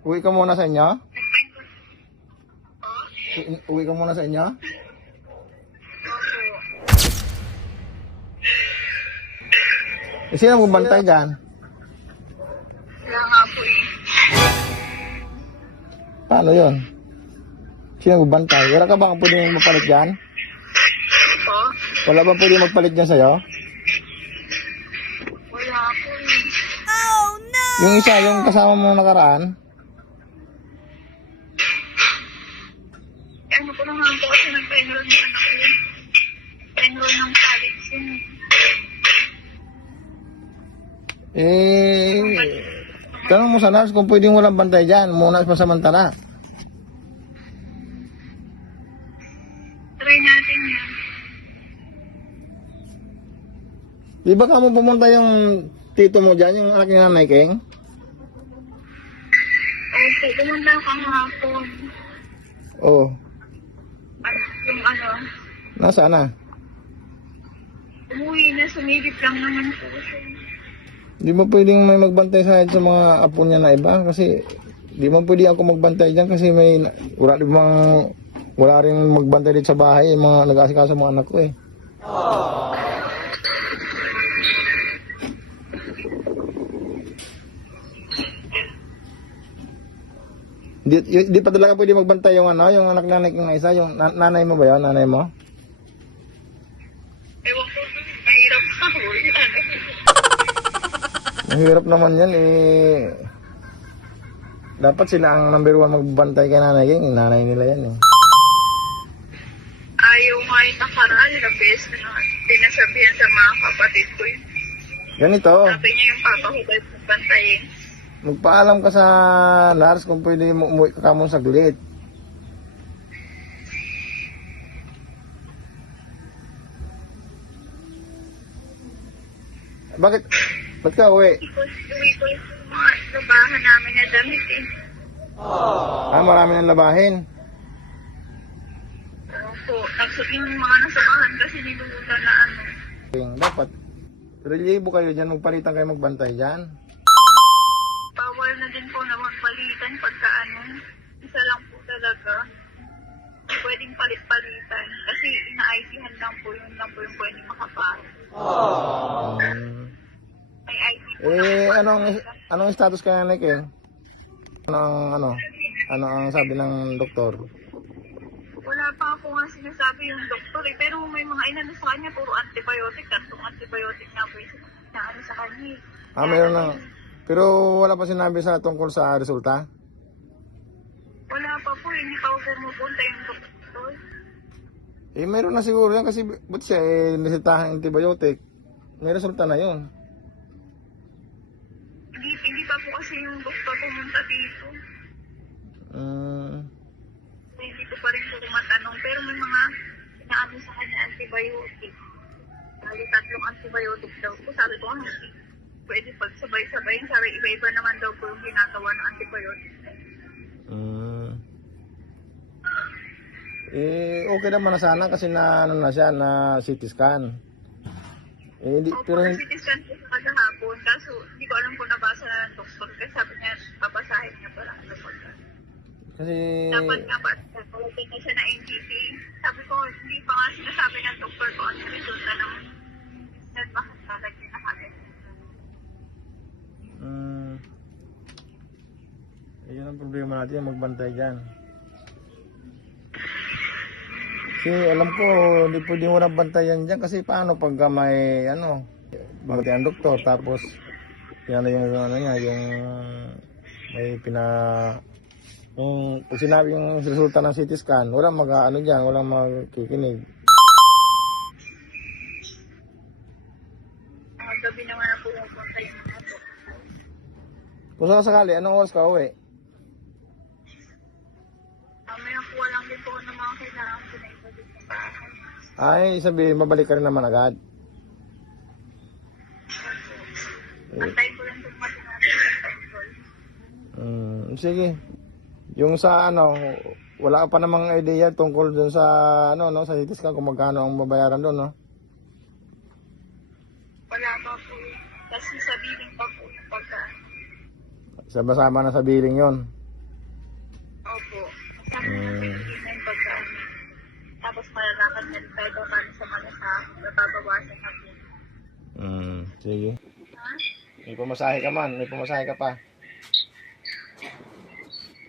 Uwi ka muna sa inyo? Nagpahinga. Uwi ka muna sa inyo? Opo. Sino mo bantay dyan? Wala nga po eh. Paano yun? Sino mo bantay? Wala ka bang pwede magpalit dyan? Po? Wala ba pwede magpalit dyan sa'yo? Wala po eh. Yung isa, yung kasama mo nakaraan? Ano ko naman po kasi nagpa-enroll ng anak ko. Pa-enroll ng college yun eh. Tanong mo sa nurse kung pwedeng walang bantay dyan. Muna pa samantala. Try natin yan. Di ba ka mo pumunta yung tito mo dyan, yung aking nanay, King? Okay, pumunta ka nga po. Oo. Yung ano, Nasaan na? umuwi na, sumilip lang naman po siya. Di ba pwedeng may magbantay sa mga apo niya na iba? Kasi di ba pwede ako magbantay dyan kasi wala rin magbantay dito sa bahay. Yung mga nag-aasikaso mga anak ko eh. Di pa talaga pwede magbantay yung yung anak nanay kong isa, yung nanay mo ba yun? Nanay mo? Ewan ko, mahirap pa po. Mahirap naman yan eh. Dapat sila ang number one magbantay kay nanay King. Nanay nila yan eh. Ayaw nga yung nakaraan, ilang beses na nga pinasabihan sa mga kapatid ko yun. Ganito. Sabi niya yung papa ko ba yung bantayin. Magpaalam ka sa nurse kung pwede mo umuwi ka mong saglit. Bakit? Ba't ka uwi? Uwi ko yung mga labahan namin na damit eh. Marami nang labahin. Opo, yung mga nasa bahan kasi nilulutan na ano. Dapat, relibo kayo dyan, magpalitan kayo magbantay dyan. Bawal na din po na magpalitan pagka ano. Isa lang po talaga. Pwedeng palit-palitan. Kasi ina-ID-han lang po yun lang po yung pwedeng makapasok. May ID po Anong status kaya na King? Ano ang sabi ng doktor? Wala pa ako nga sinasabi yung doktor eh. Pero may mga inano sa kanya, puro antibiotic. Tatlong antibiotic na po yung ano sa kanya eh. Meron na. Pero wala pa sinabi sa tungkol sa resulta? Wala pa po, hindi pa ako pumupunta yung doktor. Meron na siguro yan kasi ba't siya nisitahan antibiotic? May resulta na yun. Hindi pa po kasi yung doktor pumunta dito. Hindi ko pa rin po matanong. Pero may mga inaano sa kanya antibiotic. Lalo 3 antibiotic daw po. Sabi ko, pwede pagsabay-sabay. Sabi, iba-iba naman daw po yung ginagawa ng antibiotic. Okay naman na sana kasi na siya na CT scan. Pero CT scan po sa kagahapon. Kaso, hindi ko alam kung nabasa na ng doktor. Kasi sabi niya, papasahin niya para ano pagka. Kasi Dapat nga ba, palagay na siya na NGT. Sabi ko, hindi pa nga sinasabi ng doktor ko ano yung resulta ng bakit talaga na kagad. yun ang problema natin, magbantay dyan. Kasi alam ko, hindi pwede mo nang bantayan dyan kasi paano pagka may bagay ang doktor tapos yung may pag sinabi yung resulta ng CT scan, walang dyan, walang magkikinig. Gabi naman na pumunta yung mga to. Kung sakali, anong oras ka uwi? May nakuha lang din po ng mga kailangan ko na ibalik sa bahay. Ay, sabihin, babalik ka rin naman agad. Antayin ko lang kung matinatin sa control. Sige. Yung sa wala ka pa namang idea tungkol dun sa sa CT scan kung magkano ang babayaran doon, no? Wala pa po. Kasi sa billing pa po yung pagka. Sama-sama na sa billing yon. Sige. Ha? May pamasahe ka man, may pamasahe ka pa.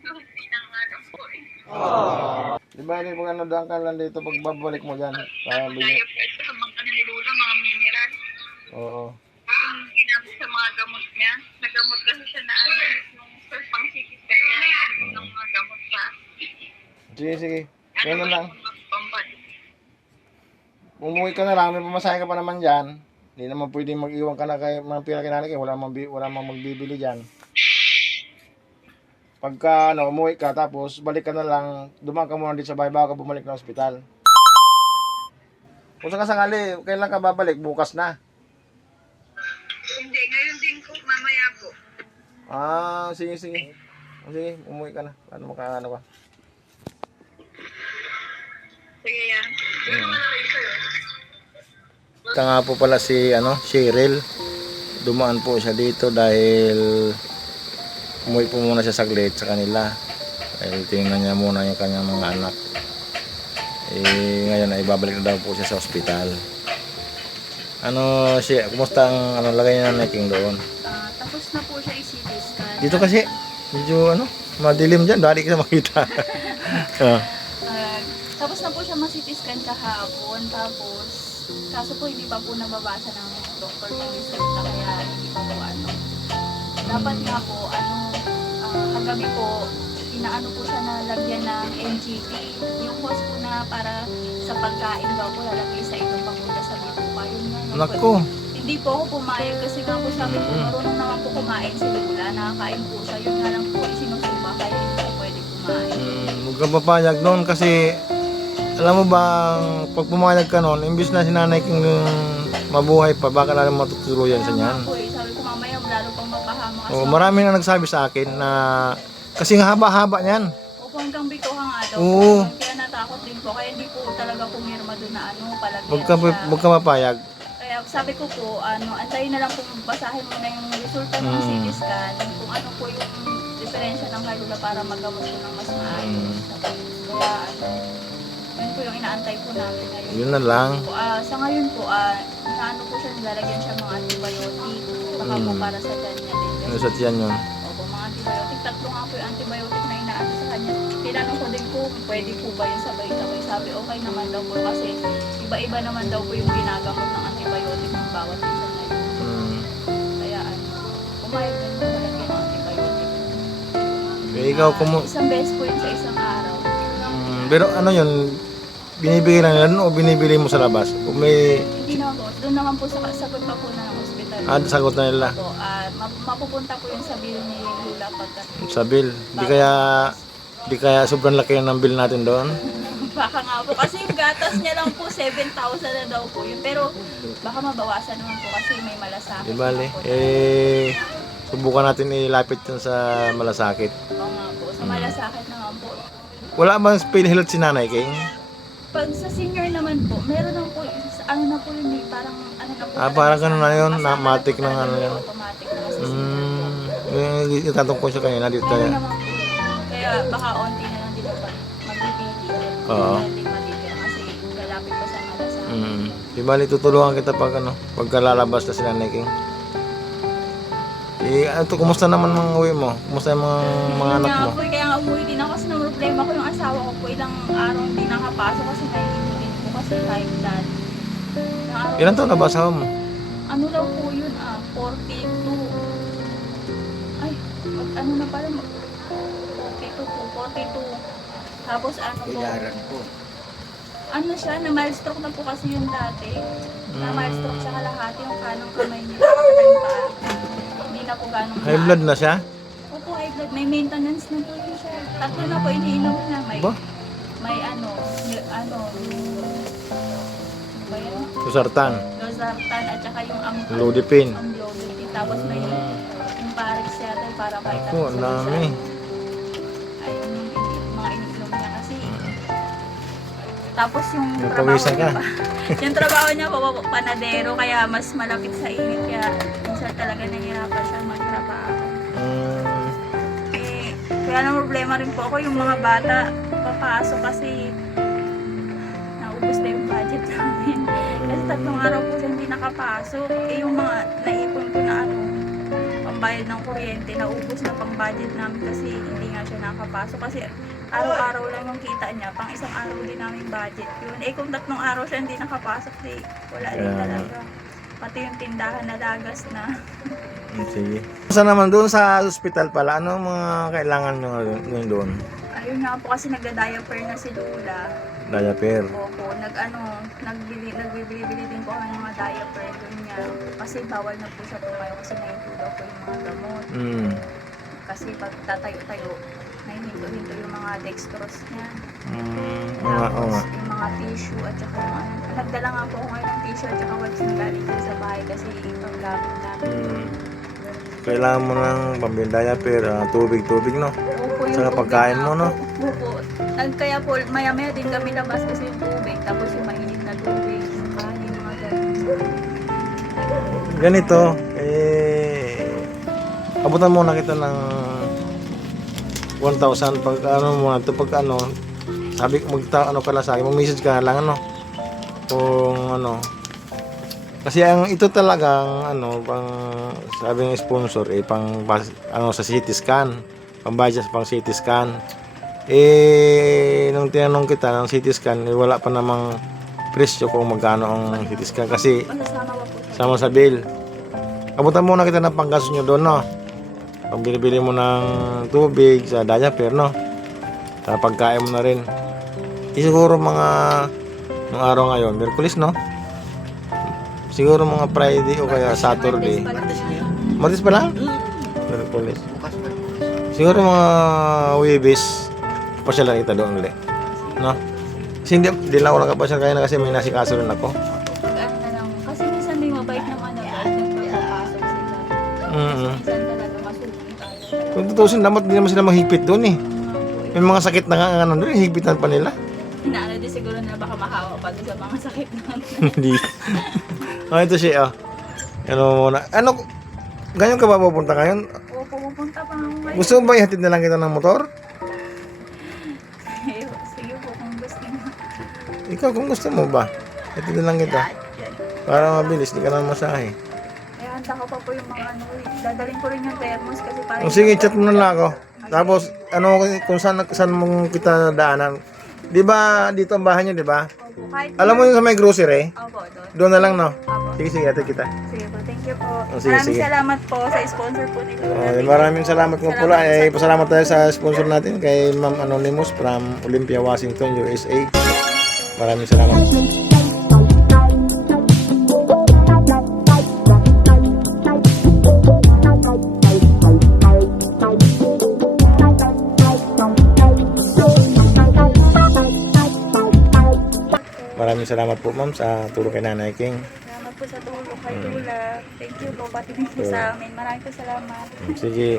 Hindi na nga lang po eh. Di ba, di ba ano doon ka lang dito pag babalik mo dyan? Para Kaya bigyan. po ito sa mga ano ni Lula, mga mineral. Oo. Yung ginamit sa mga gamot niya. Nagamot kasi siya na ano, yung sa pang-sikis kaya ng mga gamot pa. Sige, sige. Ano Ganun ba lang. yung mga pambalik? Umuwi ka na lang, may pamasahe ka pa naman dyan. Hindi naman pwedeng mag-iwan ka na kay mga pila kinanay kay wala mang magbibili dyan. Pagka ano, umuwi ka tapos balik ka na lang, dumaan ka muna dito sa bahay bago ka bumalik ng ospital. Kung sakasakali, kailan ka babalik? Bukas na. Hindi, ngayon din po, mamaya po. Sige, sige. Sige, umuwi ka na. Paano makaano ka? Sige yan. Ito nga po pala si Cheryl. Dumaan po siya dito dahil umuwi po muna siya saglit sa kanila. Dahil tingnan niya muna yung kanyang mga anak. Ngayon ay babalik na daw po siya sa ospital. Kumusta ang lagay niya na King doon? Tapos na po siya i-CT scan. Dito kasi medyo madilim diyan, dali ka makita. Tapos na po siya ma-CT scan kahapon. Tapos, kaso po hindi pa po nababasa ng doktor yung resepta kaya hindi pa po Dapat nga po, kagabi po, inaano po siya na lagyan ng NGT. Yung cost po na para sa pagkain daw po lalagay sa itong papunta sa Bituka. Yun nga. Nako. Hindi po ako pumayag kasi nga po sabi ko, marunong naman po kumain si Lula. Nakakain po siya. Yun nga lang po, isinusumba kaya hindi po pwede kumain. Huwag ka papayag noon kasi alam mo ba, pag pumayag ka noon, imbis na sinanay kang mabuhay pa, baka nalang matutuluyan sa niyan. Po, sabi ko mamaya lalo pang mapahama kasi. Marami na nagsabi sa akin na kasi nga haba-haba niyan. Opo, hanggang Bituka nga daw. Oo. Kaya natakot din po. Kaya hindi po talaga pumirma doon na palagyan Huwag ka mapayag. Kaya sabi ko po, antayin na lang kung basahin mo na yung resulta ng CT scan, kung ano po yung diferensya ng kalula para magamot ko ng mas maayos. Kaya yun po yung inaantay po namin ngayon. Yun na lang. Sa ngayon po, naano po siya, nilalagyan siya mga antibiotic. Baka po para sa tiyan niya din. Ano sa tiyan yun? Opo, mga antibiotic. Tatlo nga po yung antibiotic na inaano sa kanya. Tinanong ko din po, pwede po ba yung sabay-sabay? Sabi, okay naman daw po kasi iba-iba naman daw po yung ginagamot ng antibiotic ng bawat isa ngayon. Kaya pumayag din po malagyan ng antibiotic. Ikaw Isang beses po yun sa isang araw. pero ano yun, binibigay lang nila o binibili mo sa labas? Kung may Hindi naman po. Doon naman po sagot pa po na ng hospital. sagot na nila Po, mapupunta po yung sa bill ni Lula pagka sa bill. Di kaya sobrang laki ng bill natin doon. baka nga po. Kasi yung gatas niya lang po, 7,000 na daw po yun. Pero baka mabawasan naman po kasi may malasakit. Di bale, subukan natin ilapit yun sa malasakit. Oo nga po. Sa malasakit naman po. Wala bang PhilHealth si Nanay King? Pag sa senior naman po, meron naman po, ano na po yun, parang ano na po. Parang ganun na yun, kasama matic po ng talaga ano yung yan. automatic na sa senior po. Itatong ko siya kanina dito. Meron naman po yun. Kaya baka onti na lang din po magbibili. Oo. Kaya din matitira kasi lalapit pa sa malasakit. Di bali, tutulungan kita pagka lalabas na si Nanay King. Kumusta naman mga uwi mo? Kumusta yung mga anak mo? Po, kaya nga umuwi din ako kasi nang problema ko yung asawa ko po ilang araw hindi nakapasok kasi nahihingin po kasi high blood. Ilan taon na ba asawa mo? Ano daw po yun 42. Ay, ano na pala 42 po, 42. Tapos ano po? Ano siya, na mild stroke na po kasi yun dati. Na mild stroke siya kalahati yung kanang kamay niya. Yung paa. Hindi na po ganong High blood na siya? Opo, high blood. May maintenance na po yun siya. Tatlo na po iniinom na. Ba? May ano ba yan? Susartan. Losartan at saka yung Lodipin. amlodipine. Tapos may yung Parex yata para vitamin. Ako, ang dami. Ay, yung mga iniinom niya kasi. Tapos yung Yung trabaho pawisan niya ka. pa. Yung trabaho niya po, panadero, kaya mas malapit sa init. Kaya minsan talaga nahihirapan siya magtrabaho. Kaya nang problema rin po ako yung mga bata papasok kasi naubos na yung budget namin. Kasi 3 araw po siya hindi nakapasok. Eh, yung mga naipon ko na ano, pambayad ng kuryente, naubos na pang budget namin kasi hindi nga siya nakapasok. Kasi araw-araw lang yung kita niya, pang isang araw din namin budget yun. Eh, kung 3 araw siya hindi nakapasok, di wala din Kaya- talaga. Pati yung tindahan nalagas na. Sige. Sa naman doon sa hospital pala, ano ang mga kailangan nyo ngayon doon? Ayun nga po kasi nagda-diaper na si Lula. Diaper. Opo, nagbibili din po kami ng mga diaper doon niya. Kasi bawal na po siya tumayo kasi nahihilaw po yung mga gamot. Mm. Kasi pag tatayo-tayo, nahihinto-hinto yung mga dextrose niya. Oo nga. Yung mga tissue at saka yung ano. Nagdala nga po ako ngayon ng tissue at saka wipes na galing din sa bahay kasi ipang gamit namin. Kailangan mo ng pambili diaper, tubig-tubig, no? Opo, yung Saka tubig pagkain nga mo, no? po. Opo. Kaya po, maya-maya din kami labas kasi yung tubig. Tapos yung mainit na tubig, yung kanin, mga ganun. Ganito, abutan muna kita ng 1,000 pag ano mo to pag ano sabi ko ano ka lang sa akin mag-message ka na lang ano kung ano kasi ang ito talagang ano pang sabi ng sponsor pang ano sa CT scan pambayad sa pang CT scan nung tinanong kita ng CT scan wala pa namang presyo kung magkano ang CT scan kasi Masasama pa po siya. sama sa bill. Abutan muna kita ng panggas nyo doon, no? Pag binibili mo ng tubig sa diaper, no? Sa pagkain mo na rin. Siguro mga nung araw ngayon, Miyerkules, no? Siguro mga Friday o kaya Saturday. Martes pa lang? Miyerkules. Siguro mga Webes, pasyalan kita doon ulit. No? Kasi hindi lang ako nakapasyal kaya na kasi may nasikaso rin ako. Pag-ano na lang. Kasi minsan may mabait naman na nagpapapasok sila. Minsan talaga masukin tayo. Kung tutusin, dapat hindi naman sila mahigpit doon eh. May mga sakit na nga ano doon, higpitan pa nila. Inaano din siguro na baka mahawa pa doon sa mga sakit naman. Hindi. Ito siya, Ano muna. Ano, ganyan ka ba pupunta ngayon? O, pupunta pa ako ngayon. Gusto mo ba ihatid na lang kita ng motor? Sige po, kung gusto mo. Ikaw, kung gusto mo ba? Ihatid na lang kita. Para mabilis, di ka na masahe. Kaya handa ko pa po yung mga ano. Dadalhin ko rin yung thermos kasi parang... O sige, chat mo na lang ako. Tapos, ano, kung saan mong kita daanan. Di ba, dito ang bahay niyo, di ba? Opo, kahit... Alam mo yung sa may grocery? Opo, doon. Doon na lang, no? Opo. Sige, sige, hatid kita. Sige po, thank you po. Sige, Maraming sige. salamat po sa sponsor po nito. Maraming salamat po pula. Pasalamat tayo sa sponsor natin kay Ma'am Anonymous from Olympia, Washington, USA. Maraming salamat. Maraming salamat po ma'am sa tulong kay Nanay King. Salamat po sa tulong kay Lula. Thank you po, pati din po sa amin. Maraming po salamat. Sige.